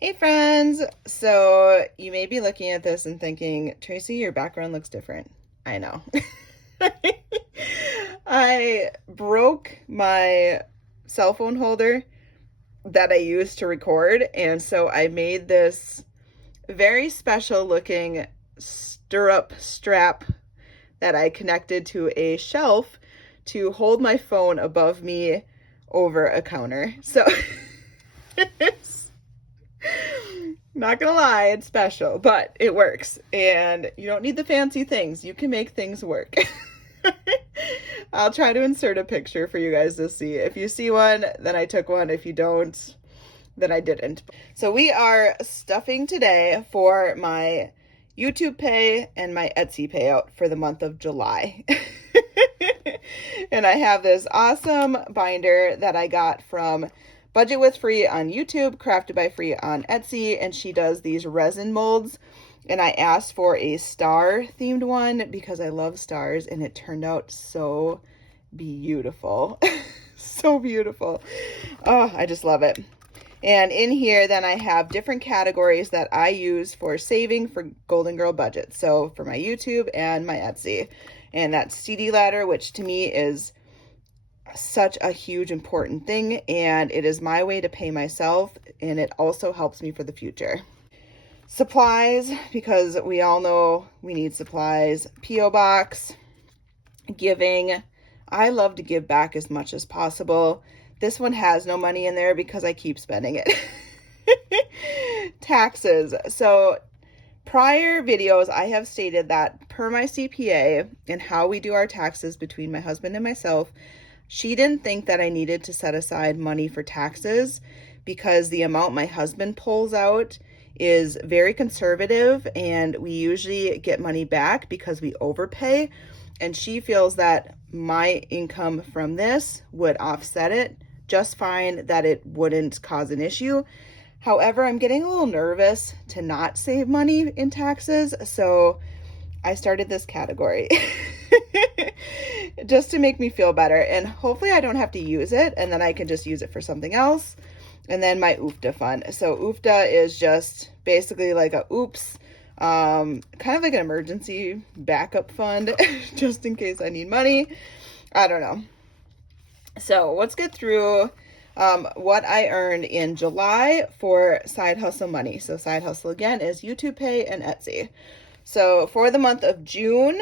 Hey friends! So you may be looking at this and thinking, Tracy, your background looks different. I know. I broke my cell phone holder that I used to record, and so I made this very special looking stirrup strap that I connected to a shelf to hold my phone above me over a counter. So it's not gonna lie, it's special, but it works. And you don't need the fancy things. You can make things work. I'll try to insert a picture for you guys to see. If you see one, then I took one. If you don't, then I didn't. So we are stuffing today for my YouTube pay and my Etsy payout for the month of July. And I have this awesome binder that I got from Budget with Free on YouTube, Crafted by Free on Etsy, and she does these resin molds. And I asked for a star themed one because I love stars, and it turned out so beautiful. So beautiful. Oh, I just love it. And in here, then I have different categories that I use for saving for Golden Girl budget. So for my YouTube and my Etsy. And that's CD ladder, which to me is such a huge important thing, and it is my way to pay myself, and it also helps me for the future. Supplies, because we all know we need supplies. P.O. box. Giving. I love to give back as much as possible. This one has no money in there because I keep spending it. Taxes. So prior videos, I have stated that per my CPA and how we do our taxes between my husband and myself, she didn't think that I needed to set aside money for taxes because the amount my husband pulls out is very conservative, and we usually get money back because we overpay. And she feels that my income from this would offset it just fine, that it wouldn't cause an issue. However, I'm getting a little nervous to not save money in taxes, so I started this category just to make me feel better, and hopefully I don't have to use it, and then I can just use it for something else. And then my UFTA fund. So UFTA is just basically like a oops, kind of like an emergency backup fund just in case I need money. I don't know. So let's get through what I earned in July for side hustle money. So side hustle again is YouTube pay and Etsy. So for the month of June,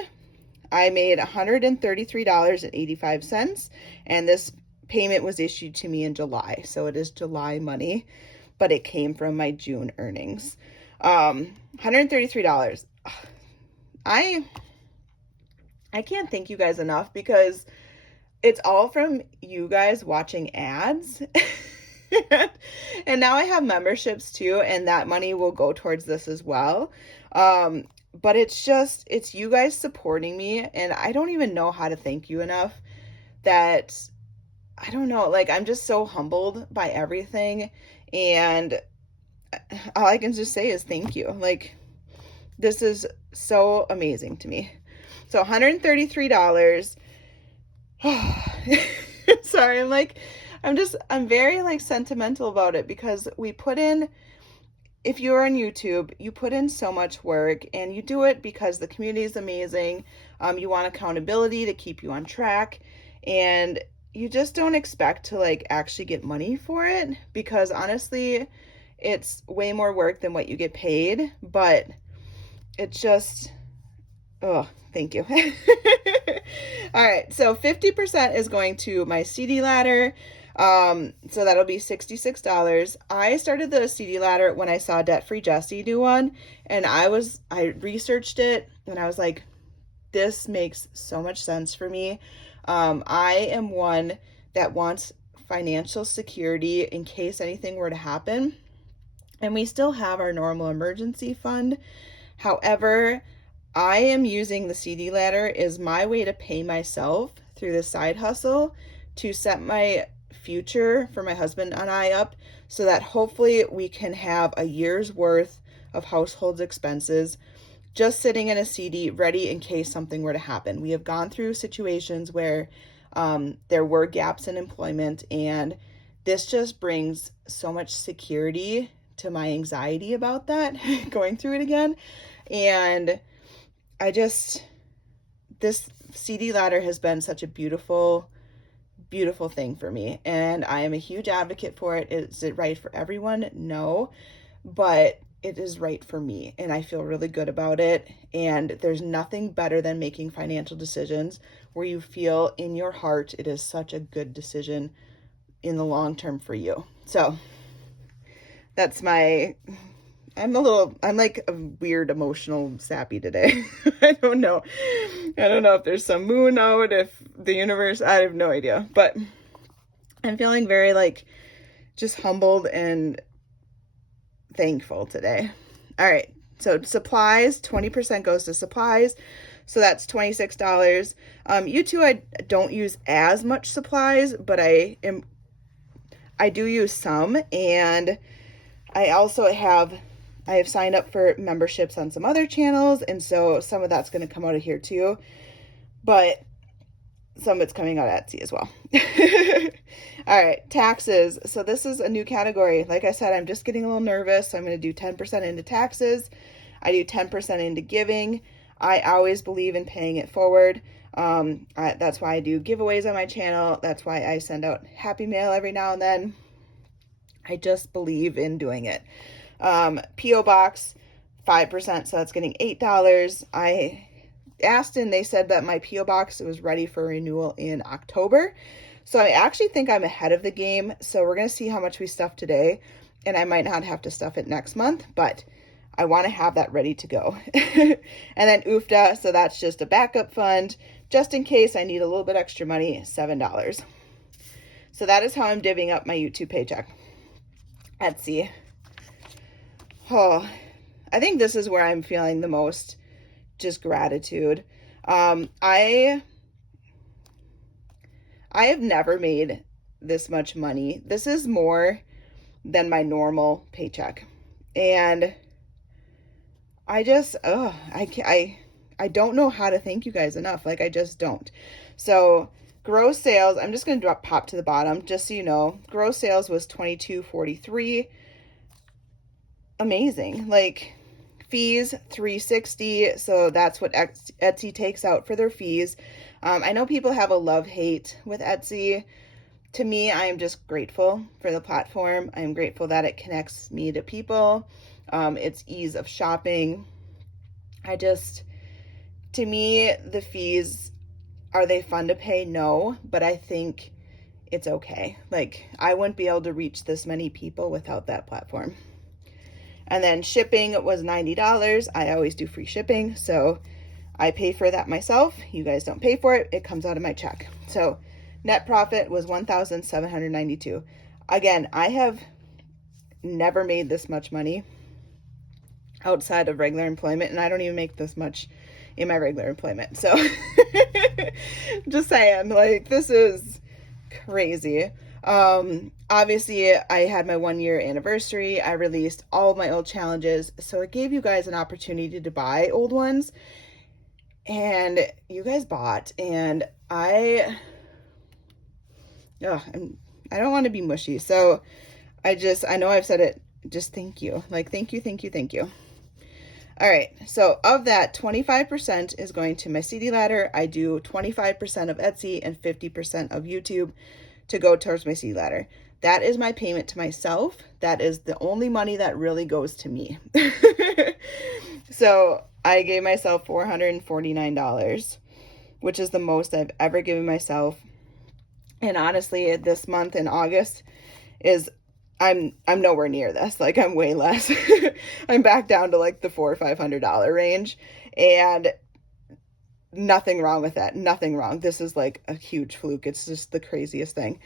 I made $133.85, and this payment was issued to me in July. So it is July money, but it came from my June earnings. $133. I can't thank you guys enough because it's all from you guys watching ads. And now I have memberships too, and that money will go towards this as well. But it's you guys supporting me, and I don't even know how to thank you enough. That, I don't know, like, I'm just so humbled by everything, and all I can just say is thank you. Like, this is so amazing to me. So $133. Sorry, I'm very like sentimental about it because we put in, if you're on YouTube, you put in so much work, and you do it because the community is amazing. You want accountability to keep you on track, and you just don't expect to like actually get money for it because honestly, it's way more work than what you get paid, but it's just, oh, thank you. All right, so 50% is going to my CD ladder. So that'll be $66. I started the CD ladder when I saw Debt Free Jessie do one, and I researched it, and I was like, this makes so much sense for me. I am one that wants financial security in case anything were to happen, and we still have our normal emergency fund. However, I am using the CD ladder as my way to pay myself through the side hustle to set my future for my husband and I up so that hopefully we can have a year's worth of household expenses just sitting in a CD ready in case something were to happen. We have gone through situations where there were gaps in employment, and this just brings so much security to my anxiety about that, going through it again. And this CD ladder has been such a beautiful, beautiful thing for me. And I am a huge advocate for it. Is it right for everyone? No, but it is right for me. And I feel really good about it. And there's nothing better than making financial decisions where you feel in your heart it is such a good decision in the long term for you. So that's I'm like a weird emotional sappy today. I don't know if there's some moon out, if the universe, I have no idea, but I'm feeling very like just humbled and thankful today. All right. So supplies, 20% goes to supplies. So that's $26. YouTube, I don't use as much supplies, but I do use some. And I also have signed up for memberships on some other channels. And so some of that's going to come out of here too, but some of it's coming out of Etsy as well. All right, taxes. So this is a new category. Like I said, I'm just getting a little nervous. So I'm going to do 10% into taxes. I do 10% into giving. I always believe in paying it forward. That's why I do giveaways on my channel. That's why I send out happy mail every now and then. I just believe in doing it. P.O. Box, 5%. So that's getting $8. I asked and they said that my P.O. Box was ready for renewal in October. So I actually think I'm ahead of the game. So we're going to see how much we stuff today. And I might not have to stuff it next month, but I want to have that ready to go. And then UFTA, so that's just a backup fund, just in case I need a little bit extra money, $7. So that is how I'm divvying up my YouTube paycheck. Etsy. Oh, I think this is where I'm feeling the most just gratitude. I have never made this much money. This is more than my normal paycheck. And I just, I don't know how to thank you guys enough. Like, I just don't. So gross sales, I'm just going to pop to the bottom, just so you know. Gross sales was $22.43. Amazing. Like, fees, $3.60. So that's what Etsy takes out for their fees. I know people have a love-hate with Etsy. To me, I am just grateful for the platform. I'm grateful that it connects me to people. It's ease of shopping. To me, the fees, are they fun to pay? No, but I think it's okay. Like, I wouldn't be able to reach this many people without that platform. And then shipping was $90. I always do free shipping, so I pay for that myself. You guys don't pay for it. It comes out of my check. So net profit was $1,792. Again, I have never made this much money outside of regular employment, and I don't even make this much in my regular employment. So just saying, like, this is crazy. Obviously I had my 1 year anniversary. I released all of my old challenges. So it gave you guys an opportunity to buy old ones, and you guys bought, and I don't want to be mushy. So I know I've said it, just thank you. Like, thank you, thank you, thank you. All right. So of that, 25% is going to my CD ladder. I do 25% of Etsy and 50% of YouTube to go towards my CD ladder. That is my payment to myself. That is the only money that really goes to me. So I gave myself $449, which is the most I've ever given myself. And honestly, this month in August I'm nowhere near this. Like, I'm way less. I'm back down to like the $400 or $500 range, and nothing wrong with that. Nothing wrong. This is like a huge fluke. It's just the craziest thing.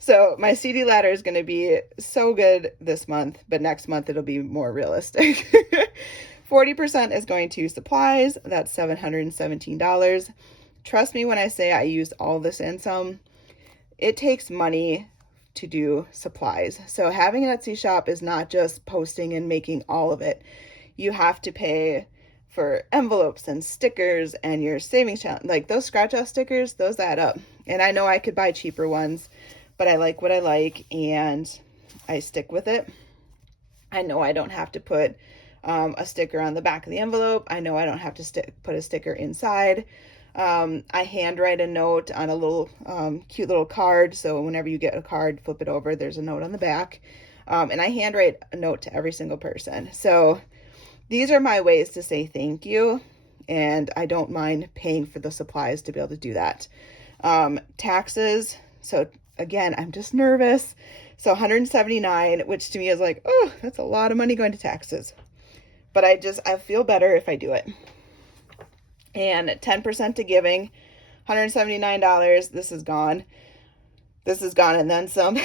So my CD ladder is going to be so good this month, but next month it'll be more realistic. 40% is going to supplies. That's $717. Trust me when I say I used all this and some. It takes money to do supplies. So having an Etsy shop is not just posting and making all of it. You have to pay for envelopes and stickers and your savings challenge. Like, those scratch off stickers, those add up. And I know I could buy cheaper ones, but I like what I like, and I stick with it. I know I don't have to put a sticker on the back of the envelope. I know I don't have to put a sticker inside. I handwrite a note on a little cute little card. So whenever you get a card, flip it over, there's a note on the back. And I handwrite a note to every single person. So these are my ways to say thank you. And I don't mind paying for the supplies to be able to do that. Taxes. So again, I'm just nervous. So 179, which to me is like, oh, that's a lot of money going to taxes. But I feel better if I do it. And 10% to giving, $179. This is gone. This is gone and then some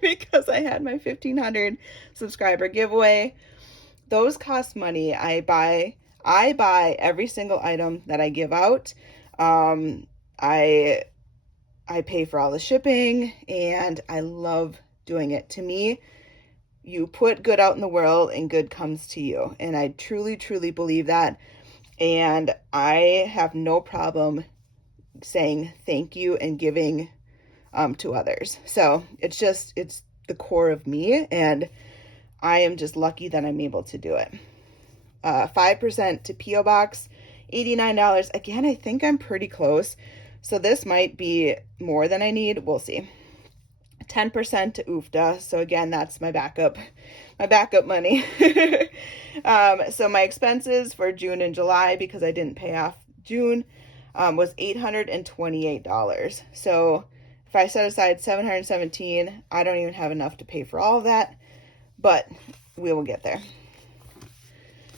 because I had my 1,500 subscriber giveaway. Those cost money. I buy every single item that I give out. I pay for all the shipping, and I love doing it. To me, you put good out in the world and good comes to you. And I truly, truly believe that. And I have no problem saying thank you and giving to others. So it's the core of me, and I am just lucky that I'm able to do it. 5% to P.O. Box, $89. Again, I think I'm pretty close. So this might be more than I need. We'll see. 10% to UFTA. So again, that's my backup money. So my expenses for June and July, because I didn't pay off June, was $828. So if I set aside $717, I don't even have enough to pay for all of that, but we will get there.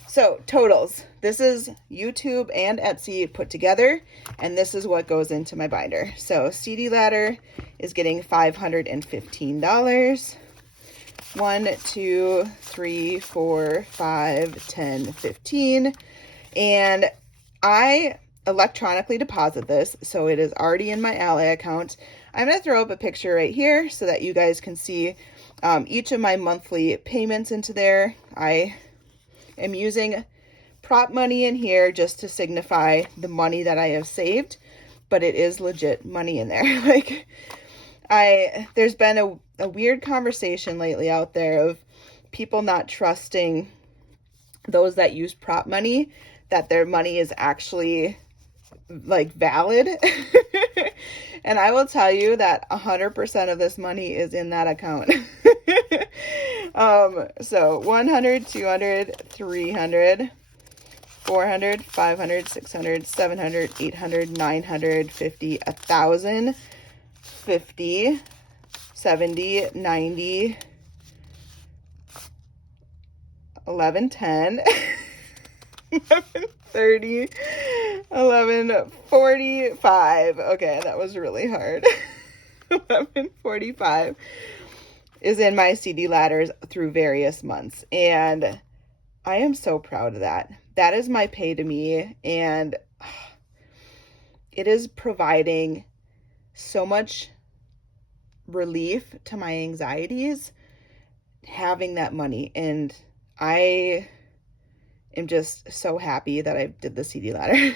So totals, this is YouTube and Etsy put together, and this is what goes into my binder. So CD ladder is getting $515. 1, 2, 3, 4, 5, 10, 15. And I electronically deposit this, so it is already in my Ally account. I'm going to throw up a picture right here so that you guys can see each of my monthly payments into there. I am using prop money in here just to signify the money that I have saved, but it is legit money in there. Like, there's been a weird conversation lately out there of people not trusting those that use prop money, that their money is actually like valid. And I will tell you that 100% of this money is in that account. So 100, 200, 300, 400, 500, 600, 700, 800, 900, 50, 1,000, 50, 70, 90, 11, 10, 11, 30, 11, 45. Okay, that was really hard. 11:45 is in my CD ladders through various months, and I am so proud of that. That is my pay to me, and it is providing so much relief to my anxieties having that money, and I am just so happy that I did the CD ladder.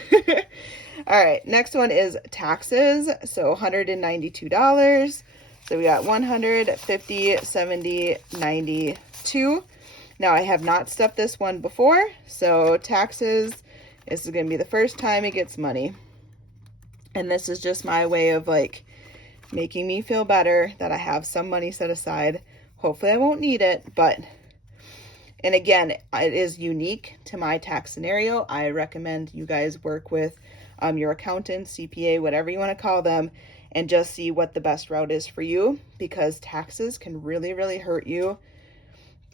All right, next one is taxes. So $192. So we got 100, 50, 70, 92. Now I have not stuffed this one before, so taxes, this is going to be the first time it gets money. And this is just my way of like making me feel better that I have some money set aside. Hopefully I won't need it, but, and again, it is unique to my tax scenario. I recommend you guys work with your accountant, CPA, whatever you want to call them, and just see what the best route is for you, because taxes can really, really hurt you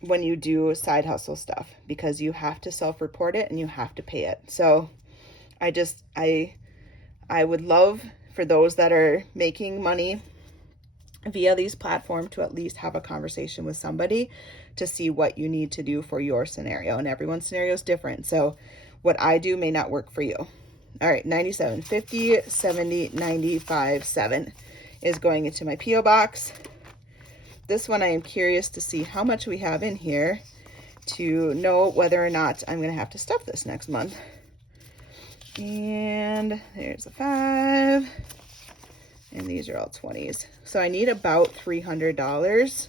when you do side hustle stuff, because you have to self-report it and you have to pay it. So I would love for those that are making money via these platforms to at least have a conversation with somebody to see what you need to do for your scenario. And everyone's scenario is different. So what I do may not work for you. All right, 97, 50, 70, 95, 7 is going into my P.O. box. This one I am curious to see how much we have in here to know whether or not I'm going to have to stuff this next month. And there's a 5. And these are all 20s. So I need about $300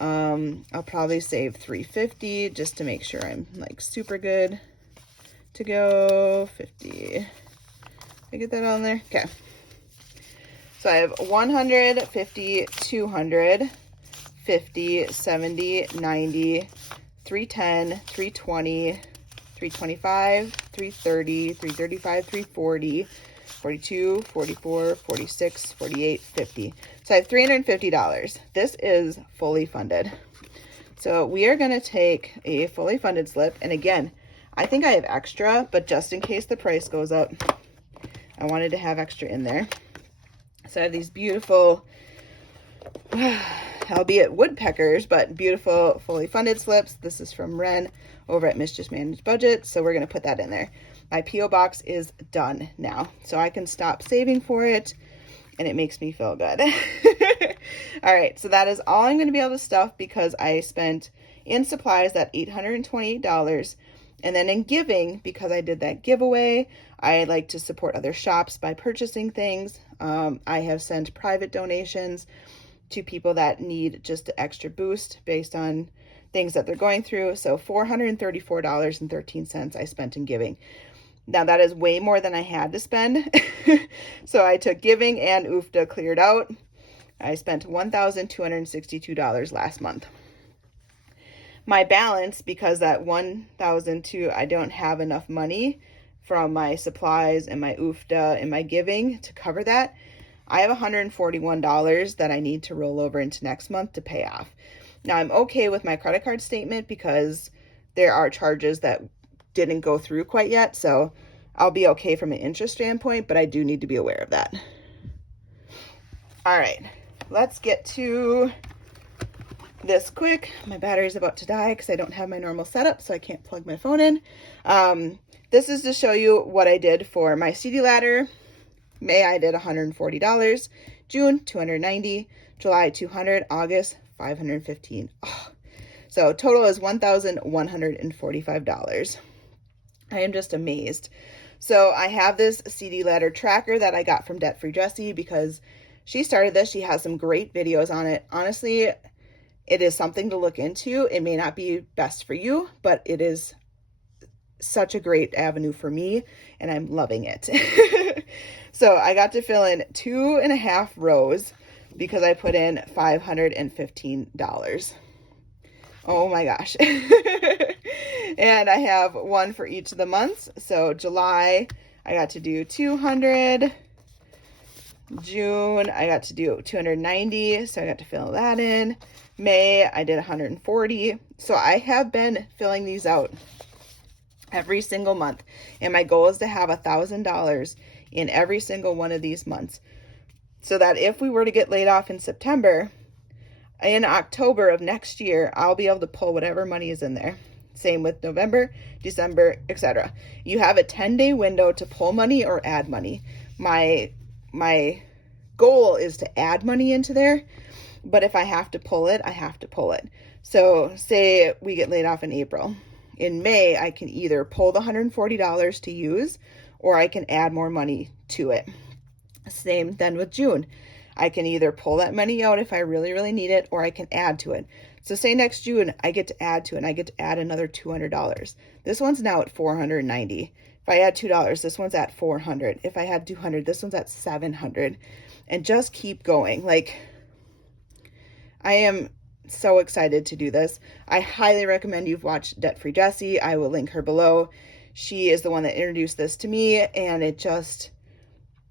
I'll probably save $3.50 just to make sure I'm like super good to go. 50. I get that on there? Okay. So I have 100, 50, 200, 50, 70, 90, 310, 320, 325, 330, 335, 340, 42, 44, 46, 48, 50. So I have $350. This is fully funded. So we are going to take a fully funded slip. And again, I think I have extra, but just in case the price goes up, I wanted to have extra in there. So I have these beautiful, albeit woodpeckers, but beautiful fully funded slips. This is from Ren over at Mischief Managed Budget. So we're going to put that in there. My P.O. box is done now. So I can stop saving for it, and it makes me feel good. All right, so that is all I'm going to be able to stuff because I spent in supplies that $828. And then in giving, because I did that giveaway, I like to support other shops by purchasing things. I have sent private donations to people that need just an extra boost based on things that they're going through. So $434.13 I spent in giving. Now that is way more than I had to spend. So I took giving and UFTA cleared out. I spent $1,262 last month. My balance, because that $1,002, I don't have enough money from my supplies and my UFTA and my giving to cover that. I have $141 that I need to roll over into next month to pay off. Now I'm okay with my credit card statement because there are charges that didn't go through quite yet. So I'll be okay from an interest standpoint, but I do need to be aware of that. All right, let's get to this quick. My battery's about to die because I don't have my normal setup, so I can't plug my phone in. This is to show you what I did for my CD ladder. May, I did $140. June, $290. July, $200. August, $515. Oh. So total is $1,145. I am just amazed. So I have this CD ladder tracker that I got from Debt Free Jessie because she started this. She has some great videos on it. Honestly, it is something to look into. It may not be best for you, but it is such a great avenue for me, and I'm loving it. So I got to fill in 2.5 rows because I put in $515. Oh my gosh. And I have one for each of the months. So July, I got to do 200. June, I got to do 290. So I got to fill that in. May, I did 140. So I have been filling these out every single month. And my goal is to have $1,000 in every single one of these months. So that if we were to get laid off in September, in October of next year, I'll be able to pull whatever money is in there. Same with November, December, etc. You have a 10-day window to pull money or add money. My goal is to add money into there, but if I have to pull it, I have to pull it. So say we get laid off in April. In May, I can either pull the $140 to use, or I can add more money to it. Same then with June. I can either pull that money out if I really, really need it, or I can add to it. So say next June, I get to add to it, and I get to add another $200. This one's now at $490. If I add $2, this one's at $400. If I had $200, this one's at $700. And just keep going. Like, I am so excited to do this. I highly recommend you've watched Debt Free Jessie. I will link her below. She is the one that introduced this to me, and it just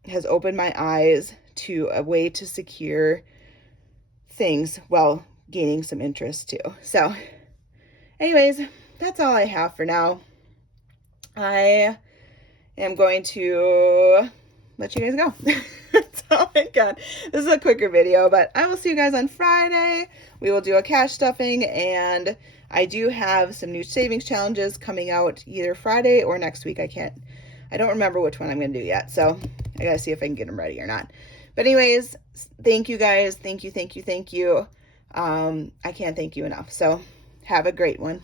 has opened my eyes to a way to secure things while gaining some interest too. So anyways, that's all I have for now. I am going to let you guys go. That's all I got. This is a quicker video, but I will see you guys on Friday. We will do a cash stuffing, and I do have some new savings challenges coming out either Friday or next week. I don't remember which one I'm going to do yet, so I gotta see if I can get them ready or not. But anyways, thank you guys. Thank you. I can't thank you enough. So have a great one.